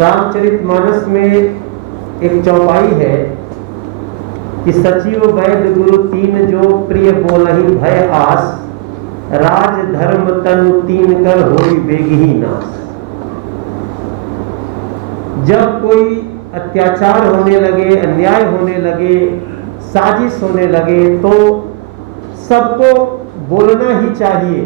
रामचरितमानस में एक चौपाई है कि सचिव वैद्य गुरु तीन जो प्रिय बोलहि भय आस, राज धर्म तनु तीन कर होई बेगही नाश। जब कोई अत्याचार होने लगे, अन्याय होने लगे, साजिश होने लगे, तो सबको बोलना ही चाहिए,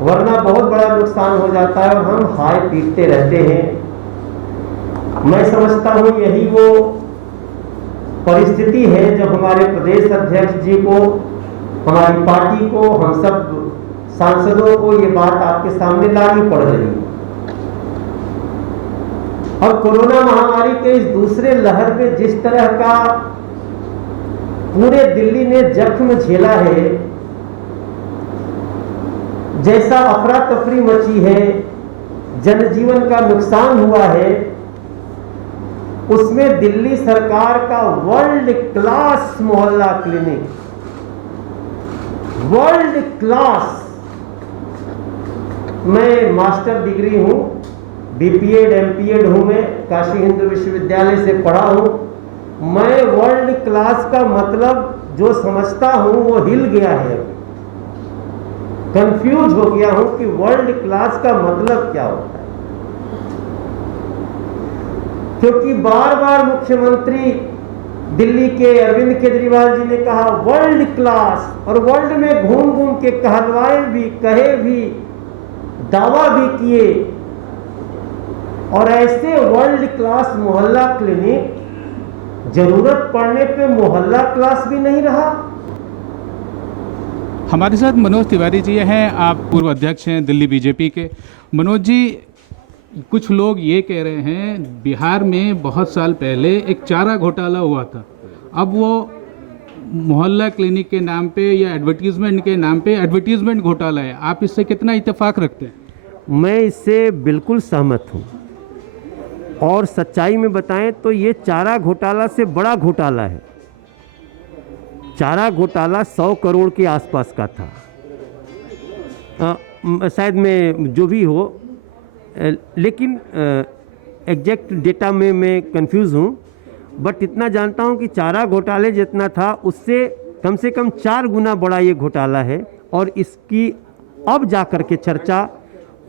वरना बहुत बड़ा नुकसान हो जाता है और हम हाय पीटते रहते हैं। मैं समझता हूं यही वो परिस्थिति है जब हमारे प्रदेश अध्यक्ष जी को, हमारी पार्टी को, हम सब सांसदों को ये बात आपके सामने लानी पड़ रही है। और कोरोना महामारी के इस दूसरे लहर में जिस तरह का पूरे दिल्ली ने जख्म झेला है, जैसा अफरा तफरी मची है, जनजीवन का नुकसान हुआ है, उसमें दिल्ली सरकार का वर्ल्ड क्लास मोहल्ला क्लिनिक, वर्ल्ड क्लास, मैं मास्टर डिग्री हूं, बीपीएड एमपीएड हूं, मैं काशी हिंदू विश्वविद्यालय से पढ़ा हूं। मैं वर्ल्ड क्लास का मतलब जो समझता हूं वो हिल गया है, कंफ्यूज हो गया हूं कि वर्ल्ड क्लास का मतलब क्या होता है। क्योंकि बार बार मुख्यमंत्री दिल्ली के अरविंद केजरीवाल जी ने कहा वर्ल्ड क्लास, और वर्ल्ड में घूम घूम के कहलवाए भी, कहे भी, दावा भी किए, और ऐसे वर्ल्ड क्लास मोहल्ला क्लिनिक जरूरत पड़ने पे मोहल्ला क्लास भी नहीं रहा। हमारे साथ मनोज तिवारी जी हैं, आप पूर्व अध्यक्ष हैं दिल्ली बीजेपी के। मनोज जी, कुछ लोग ये कह रहे हैं बिहार में बहुत साल पहले एक चारा घोटाला हुआ था, अब वो मोहल्ला क्लिनिक के नाम पे या एडवर्टीजमेंट के नाम पे एडवर्टीजमेंट घोटाला है। आप इससे कितना इत्तेफाक रखते हैं? मैं इससे बिल्कुल सहमत हूँ, और सच्चाई में बताएं तो ये चारा घोटाला से बड़ा घोटाला है। चारा घोटाला 100 करोड़ के आसपास का था, शायद में जो भी हो, लेकिन एग्जैक्ट डेटा में मैं कंफ्यूज हूँ, बट इतना जानता हूँ कि चारा घोटाले जितना था उससे कम से कम 4 गुना बड़ा ये घोटाला है, और इसकी अब जाकर के चर्चा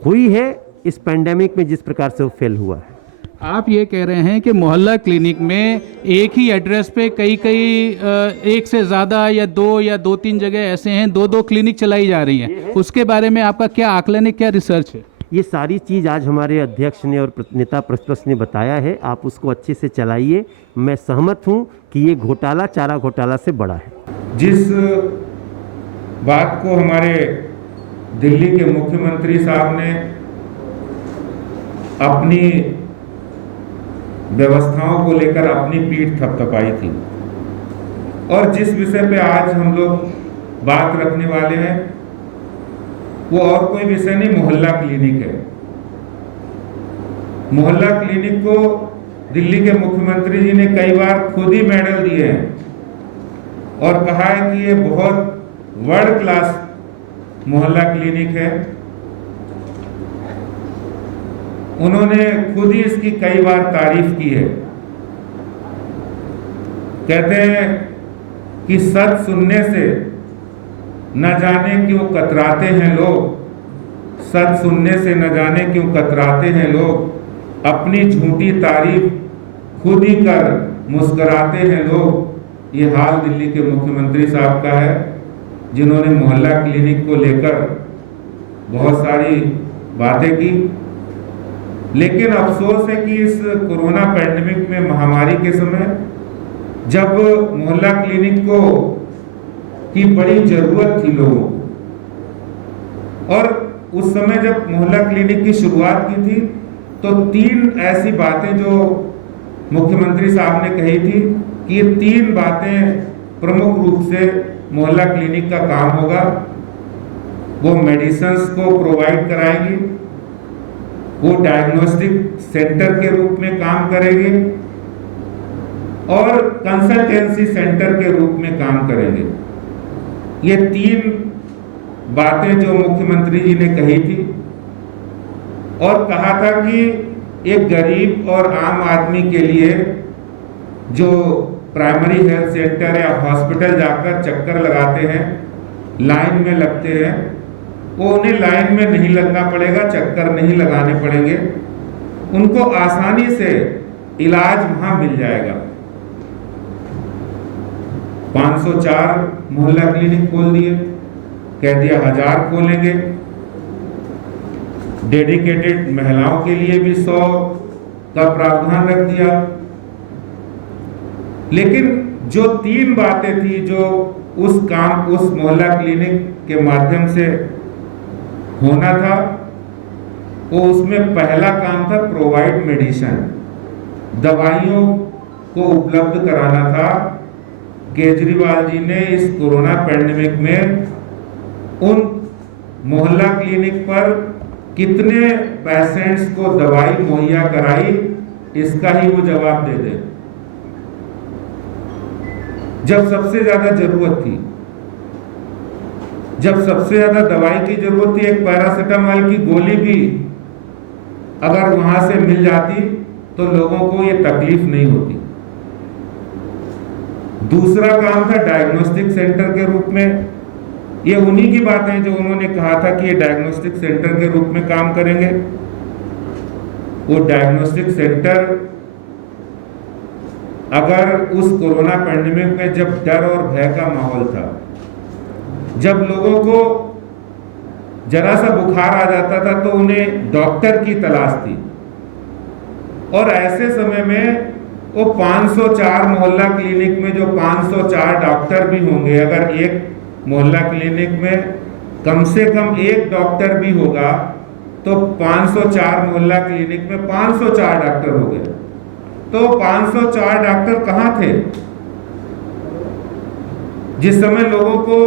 हुई है इस पैंडेमिक में जिस प्रकार से वो फेल हुआ है। आप ये कह रहे हैं कि मोहल्ला क्लिनिक में एक ही एड्रेस पे कई एक से ज़्यादा या 2-3 जगह ऐसे हैं, 2 क्लिनिक चलाई जा रही हैं, उसके बारे में आपका क्या आकलन है, क्या रिसर्च है? ये सारी चीज़ आज हमारे अध्यक्ष ने और नेता प्रतिपक्ष ने बताया है, आप उसको अच्छे से चलाइए। मैं सहमत हूँ कि ये घोटाला चारा घोटाला से बड़ा है। जिस बात को हमारे दिल्ली के मुख्यमंत्री साहब ने अपनी व्यवस्थाओं को लेकर अपनी पीठ थपथपाई थी, और जिस विषय पे आज हम लोग बात रखने वाले हैं वो और कोई विषय नहीं, मोहल्ला क्लिनिक है। मोहल्ला क्लिनिक को दिल्ली के मुख्यमंत्री जी ने कई बार खुद ही मेडल दिए हैं और कहा है कि ये बहुत वर्ल्ड क्लास मोहल्ला क्लिनिक है। उन्होंने खुद ही इसकी कई बार तारीफ की है। कहते हैं कि सच सुनने से न जाने क्यों कतराते हैं लोग, सच सुनने से न जाने क्यों कतराते हैं लोग, अपनी झूठी तारीफ खुद ही कर मुस्कुराते हैं लोग। ये हाल दिल्ली के मुख्यमंत्री साहब का है, जिन्होंने मोहल्ला क्लिनिक को लेकर बहुत सारी बातें की, लेकिन अफसोस है कि इस कोरोना पैंडेमिक में, महामारी के समय, जब मोहल्ला क्लिनिक को की बड़ी जरूरत थी लोगों को, और उस समय जब मोहल्ला क्लिनिक की शुरुआत की थी तो 3 ऐसी बातें जो मुख्यमंत्री साहब ने कही थी कि ये 3 बातें प्रमुख रूप से मोहल्ला क्लिनिक का काम होगा। वो मेडिसिन्स को प्रोवाइड कराएंगे, वो डायग्नोस्टिक सेंटर के रूप में काम करेंगे और कंसल्टेंसी सेंटर के रूप में काम करेंगे। ये 3 बातें जो मुख्यमंत्री जी ने कही थी, और कहा था कि एक गरीब और आम आदमी के लिए जो प्राइमरी हेल्थ सेंटर या हॉस्पिटल जाकर चक्कर लगाते हैं, लाइन में लगते हैं, वो उन्हें लाइन में नहीं लगना पड़ेगा, चक्कर नहीं लगाने पड़ेंगे, उनको आसानी से इलाज वहां मिल जाएगा। 504 मोहल्ला क्लिनिक खोल दिए, कह दिया 1000 खोलेंगे। डेडिकेटेड महिलाओं के लिए भी 100 का प्रावधान रख दिया। लेकिन जो 3 बातें थी जो उस मोहल्ला क्लिनिक के माध्यम से होना था, वो उसमें पहला काम था प्रोवाइड मेडिसिन, दवाइयों को उपलब्ध कराना था। केजरीवाल जी ने इस कोरोना पैंडेमिक में उन मोहल्ला क्लिनिक पर कितने पेशेंट्स को दवाई मुहैया कराई, इसका ही वो जवाब दे दे। जब सबसे ज्यादा जरूरत थी, जब सबसे ज्यादा दवाई की जरूरत थी, एक पैरासिटामोल की गोली भी अगर वहां से मिल जाती तो लोगों को ये तकलीफ नहीं होती। दूसरा काम था डायग्नोस्टिक सेंटर के रूप में। ये उन्हीं की बातें जो उन्होंने कहा था कि ये डायग्नोस्टिक सेंटर के रूप में काम करेंगे। वो डायग्नोस्टिक सेंटर अगर उस कोरोना पैंडेमिक में जब डर और भय का माहौल था, जब लोगों को जरा सा बुखार आ जाता था तो उन्हें डॉक्टर की तलाश थी, और ऐसे समय में वो 504 मोहल्ला क्लिनिक में जो 504 डॉक्टर भी होंगे, अगर एक मोहल्ला क्लिनिक में कम से कम एक डॉक्टर भी होगा तो 504 मोहल्ला क्लिनिक में 504 डॉक्टर हो गए। तो 504 डॉक्टर कहाँ थे जिस समय लोगों को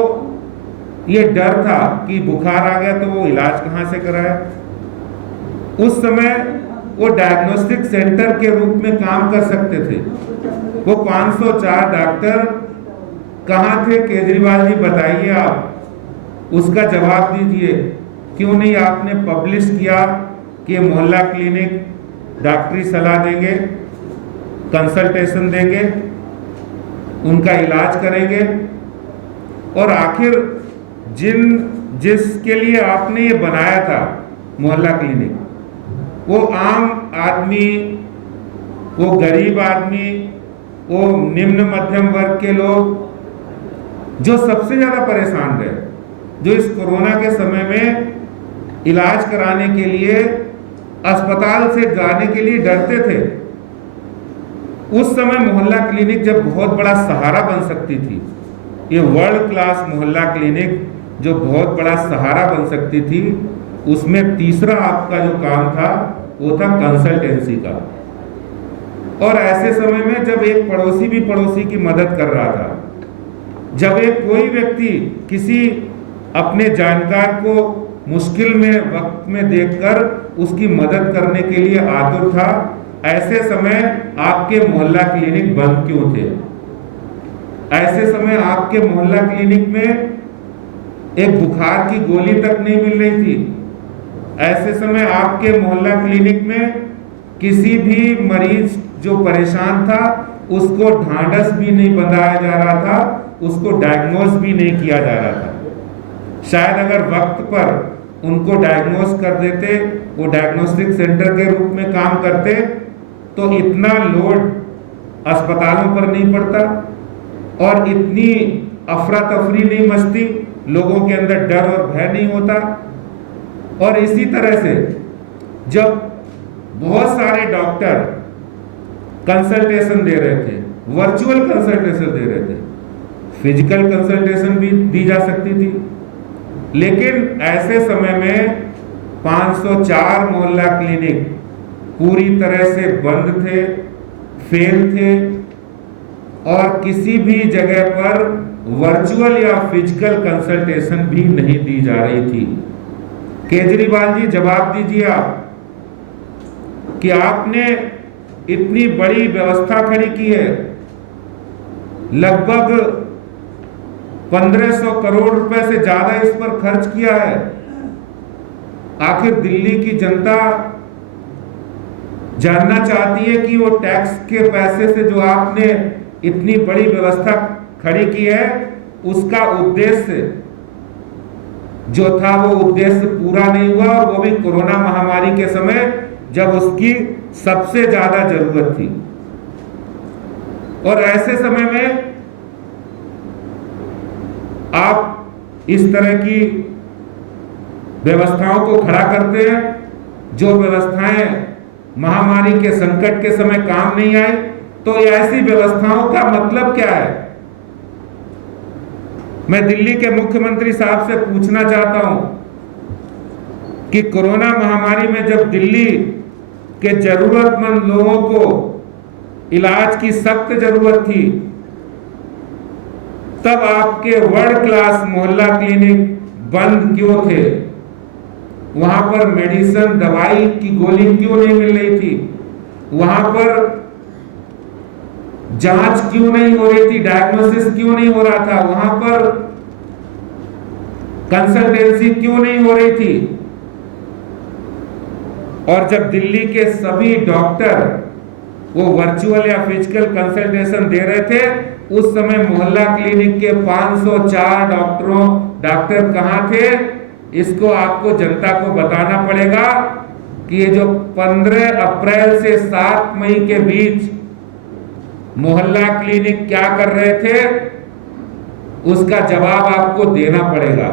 ये डर था कि बुखार आ गया तो वो इलाज कहाँ से कराए? उस समय वो डायग्नोस्टिक सेंटर के रूप में काम कर सकते थे। वो 504 डॉक्टर कहाँ थे? केजरीवाल जी बताइए, आप उसका जवाब दीजिए। क्यों नहीं आपने पब्लिश किया कि मोहल्ला क्लिनिक डॉक्टरी सलाह देंगे, कंसल्टेशन देंगे, उनका इलाज करेंगे, और आखिर जिसके लिए आपने ये बनाया था मोहल्ला क्लिनिक, वो आम आदमी, वो गरीब आदमी, वो निम्न मध्यम वर्ग के लोग जो सबसे ज्यादा परेशान रहे, जो इस कोरोना के समय में इलाज कराने के लिए अस्पताल से जाने के लिए डरते थे, उस समय मोहल्ला क्लिनिक जब बहुत बड़ा सहारा बन सकती थी, ये वर्ल्ड क्लास मोहल्ला क्लिनिक जो बहुत बड़ा सहारा बन सकती थी, उसमें तीसरा आपका जो काम था वो था कंसल्टेंसी का। और ऐसे समय में जब एक पड़ोसी भी पड़ोसी की मदद कर रहा था, जब एक कोई व्यक्ति किसी अपने जानकार को मुश्किल में वक्त में देखकर उसकी मदद करने के लिए आतुर था, ऐसे समय आपके मोहल्ला क्लिनिक बंद क्यों थे? ऐसे समय आपके मोहल्ला क्लिनिक में एक बुखार की गोली तक नहीं मिल रही थी। ऐसे समय आपके मोहल्ला क्लिनिक में किसी भी मरीज जो परेशान था उसको ढांढस भी नहीं बंधाया जा रहा था, उसको डायग्नोज भी नहीं किया जा रहा था। शायद अगर वक्त पर उनको डायग्नोज कर देते, वो डायग्नोस्टिक सेंटर के रूप में काम करते, तो इतना लोड अस्पतालों पर नहीं पड़ता और इतनी अफरा तफरी नहीं मचती, लोगों के अंदर डर और भय नहीं होता। और इसी तरह से जब बहुत सारे डॉक्टर कंसल्टेशन दे रहे थे, वर्चुअल कंसल्टेशन दे रहे थे, फिजिकल कंसल्टेशन भी दी जा सकती थी, लेकिन ऐसे समय में 504 मोहल्ला क्लिनिक पूरी तरह से बंद थे, फेल थे, और किसी भी जगह पर वर्चुअल या फिजिकल कंसल्टेशन भी नहीं दी जा रही थी। केजरीवाल जी जवाब दीजिए आप कि आपने इतनी बड़ी व्यवस्था खड़ी की है, लगभग 1500 करोड़ रुपए से ज्यादा इस पर खर्च किया है। आखिर दिल्ली की जनता जानना चाहती है कि वो टैक्स के पैसे से जो आपने इतनी बड़ी व्यवस्था खड़ी की है, उसका उद्देश्य जो था वो उद्देश्य पूरा नहीं हुआ, और वो भी कोरोना महामारी के समय जब उसकी सबसे ज्यादा जरूरत थी। और ऐसे समय में आप इस तरह की व्यवस्थाओं को खड़ा करते हैं, जो व्यवस्थाएं महामारी के संकट के समय काम नहीं आई। तो ऐसी व्यवस्थाओं का मतलब क्या है? मैं दिल्ली के मुख्यमंत्री साहब से पूछना चाहता हूं कि कोरोना महामारी में जब दिल्ली के जरूरतमंद लोगों को इलाज की सख्त जरूरत थी, तब आपके वर्ल्ड क्लास मोहल्ला क्लिनिक बंद क्यों थे? वहां पर मेडिसिन, दवाई की गोली क्यों नहीं मिल रही थी? वहां पर जांच क्यों नहीं हो रही थी? डायग्नोसिस क्यों नहीं हो रहा था? वहां पर कंसल्टेंसी क्यों नहीं हो रही थी? और जब दिल्ली के सभी डॉक्टर वो वर्चुअल या फिजिकल कंसल्टेशन दे रहे थे, उस समय मोहल्ला क्लिनिक के 504 डॉक्टर कहां थे? इसको आपको जनता को बताना पड़ेगा कि ये जो 15 अप्रैल से 7 मई के बीच मोहल्ला क्लिनिक क्या कर रहे थे, उसका जवाब आपको देना पड़ेगा।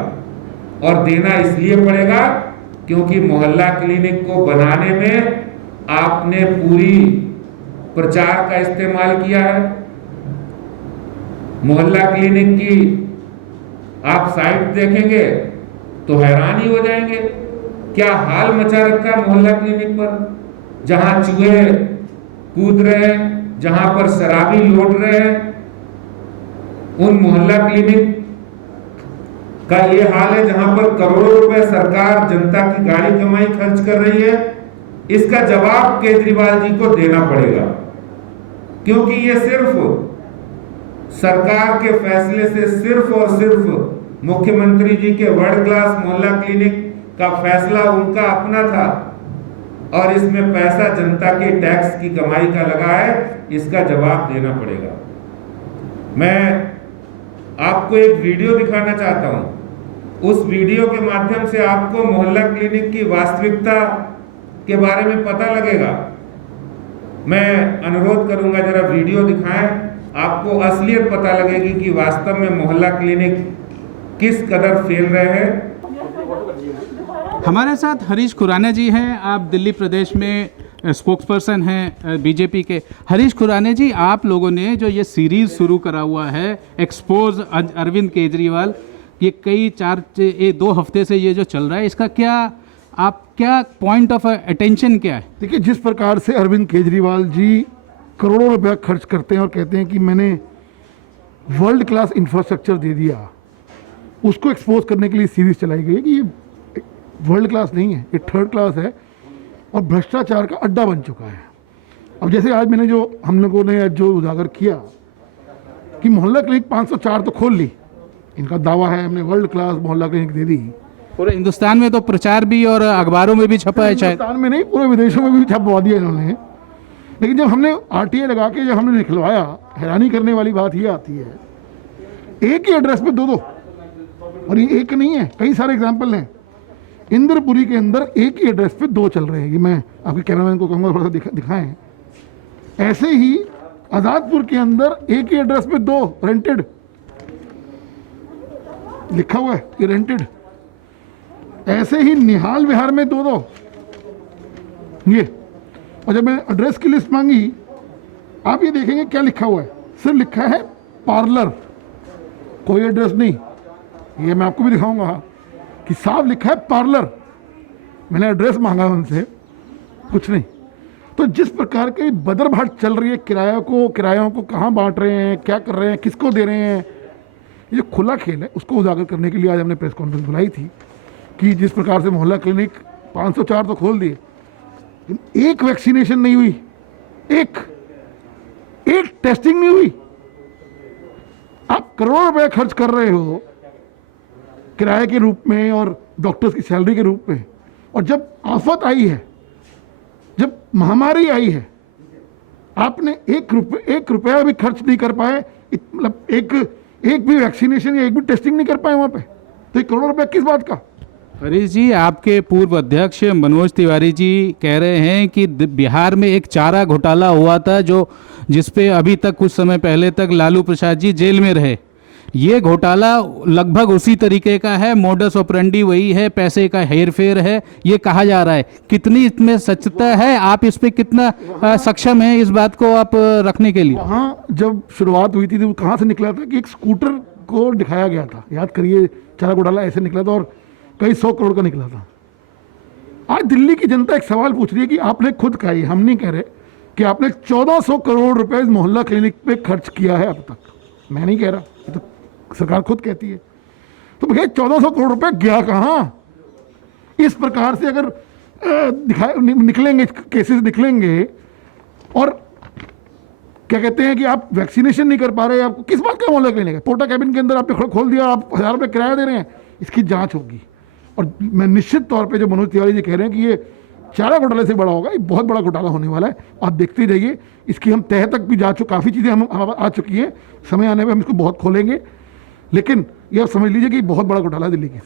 और देना इसलिए पड़ेगा क्योंकि मोहल्ला क्लिनिक को बनाने में आपने पूरी प्रचार का इस्तेमाल किया है। मोहल्ला क्लिनिक की आप साइट देखेंगे तो हैरान ही हो जाएंगे, क्या हाल मचा रखा है मोहल्ला क्लिनिक पर। जहां चूहे कूद रहे हैं, जहां पर शराबी लौट रहे हैं, उन मोहल्ला क्लिनिक का ये हाल है जहां पर करोड़ों रुपए सरकार जनता की गाड़ी कमाई खर्च कर रही है। इसका जवाब केजरीवाल जी को देना पड़ेगा, क्योंकि ये सिर्फ सरकार के फैसले से सिर्फ और सिर्फ मुख्यमंत्री जी के वर्ल्ड क्लास मोहल्ला क्लिनिक का फैसला उनका अपना था, और इसमें पैसा जनता के टैक्स की कमाई का लगा है। इसका जवाब देना पड़ेगा। मैं आपको एक वीडियो दिखाना चाहता हूं। उस वीडियो के माध्यम से आपको मोहल्ला क्लिनिक की वास्तविकता के बारे में पता लगेगा। मैं अनुरोध करूंगा जरा वीडियो दिखाएं, आपको असलियत पता लगेगी कि वास्तव में मोहल्ला क्लिनिक किस कदर फैल रहे हैं। हमारे साथ हरीश खुराना जी हैं। आप दिल्ली प्रदेश में स्पोक्सपर्सन हैं बीजेपी के। हरीश खुराना जी, आप लोगों ने जो ये सीरीज़ शुरू करा हुआ है एक्सपोज अरविंद केजरीवाल, ये कई 2 हफ्ते से ये जो चल रहा है, इसका क्या पॉइंट ऑफ अटेंशन क्या है? देखिए, जिस प्रकार से अरविंद केजरीवाल जी करोड़ों रुपया खर्च करते हैं और कहते हैं कि मैंने वर्ल्ड क्लास इंफ्रास्ट्रक्चर दे दिया, उसको एक्सपोज करने के लिए सीरीज चलाई गई है कि ये वर्ल्ड क्लास नहीं है, ये थर्ड क्लास है और भ्रष्टाचार का अड्डा बन चुका है। अब जैसे आज हम लोगों ने जो उजागर किया कि मोहल्ला क्लिनिक 504 तो खोल ली, इनका दावा है हमने वर्ल्ड क्लास मोहल्ला क्लिनिक दे दी। पूरे हिंदुस्तान में तो प्रचार भी और अखबारों में भी छपा है, शायद हिंदुस्तान में नहीं पूरे विदेशों में भी छपवा दिया इन्होंने। लेकिन जब हमने RTA लगा के जब हमने निकलवाया, हैरानी करने वाली बात ये आती है, एक ही एड्रेस पे दो, और ये एक नहीं है, कई सारे एग्जाम्पल हैं। इंद्रपुरी के अंदर एक ही एड्रेस पे 2 चल रहे हैं। ये मैं आपके कैमरामैन को कहूँगा थोड़ा सा दिखाएं। ऐसे ही आज़ादपुर के अंदर एक ही एड्रेस पे 2 रेंटेड लिखा हुआ है, ये रेंटेड। ऐसे ही निहाल विहार में 2 ये। और जब मैंने एड्रेस की लिस्ट मांगी, आप ये देखेंगे क्या लिखा हुआ है, सिर्फ लिखा है पार्लर, कोई एड्रेस नहीं। ये मैं आपको भी दिखाऊंगा कि साफ लिखा है पार्लर। मैंने एड्रेस मांगा उनसे, कुछ नहीं। तो जिस प्रकार की बदरभाट चल रही है, किरायों को कहाँ बांट रहे हैं, क्या कर रहे हैं, किसको दे रहे हैं, ये खुला खेल है। उसको उजागर करने के लिए आज हमने प्रेस कॉन्फ्रेंस बुलाई थी कि जिस प्रकार से मोहल्ला क्लिनिक 504 तो खोल दिए, एक वैक्सीनेशन नहीं हुई, एक टेस्टिंग नहीं हुई। आप करोड़ों रुपए खर्च कर रहे हो किराए के रूप में और डॉक्टर्स की सैलरी के रूप में, और जब आफत आई है, जब महामारी आई है, आपने एक रुपया भी खर्च नहीं कर पाए, मतलब एक भी वैक्सीनेशन या एक भी टेस्टिंग नहीं कर पाए वहां पे, तो 1 करोड़ रुपया किस बात का? हरीश जी, आपके पूर्व अध्यक्ष मनोज तिवारी जी कह रहे हैं कि बिहार में एक चारा घोटाला हुआ था जिसपे अभी तक कुछ समय पहले तक लालू प्रसाद जी जेल में रहे। ये घोटाला लगभग उसी तरीके का है, मोडस ऑपरेंडी वही है, पैसे का हेरफेर है, ये कहा जा रहा है। कितनी इसमें सच्चाई है? आप इस पे कितना सक्षम हैं इस बात को आप रखने के लिए? वहाँ जब शुरुआत हुई थी तो कहाँ से निकला था कि एक स्कूटर को दिखाया गया था, याद करिए, चारा घोटाला ऐसे निकला था और कई 100 करोड़ का निकला था। आज दिल्ली की जनता एक सवाल पूछ रही है कि आपने खुद कहा, हम नहीं कह रहे, कि आपने 1400 करोड़ रुपए मोहल्ला क्लिनिक पे खर्च किया है अब तक। मैं नहीं कह रहा, ये तो सरकार खुद कहती है। तो भैया 1400 करोड़ रुपए गया कहाँ? इस प्रकार से अगर निकलेंगे केसेस निकलेंगे और क्या कहते हैं कि आप वैक्सीनेशन नहीं कर पा रहे, आपको किस बात का मोहल्ला क्लिनिक है? पोटा कैबिन के अंदर आपने खोल दिया, आप 1000 रुपये किराया दे रहे हैं, इसकी जांच होगी। और मैं निश्चित तौर पे जो मनोज तिवारी जी कह रहे हैं कि ये चारा घोटाले से बड़ा होगा, ये बहुत बड़ा घोटाला होने वाला है। आप देखते जाइए, इसकी हम तह तक भी जा चुके, काफ़ी चीज़ें हम आ चुकी हैं, समय आने पर हम इसको बहुत खोलेंगे, लेकिन ये आप समझ लीजिए कि बहुत बड़ा घोटाला है दिल्ली की।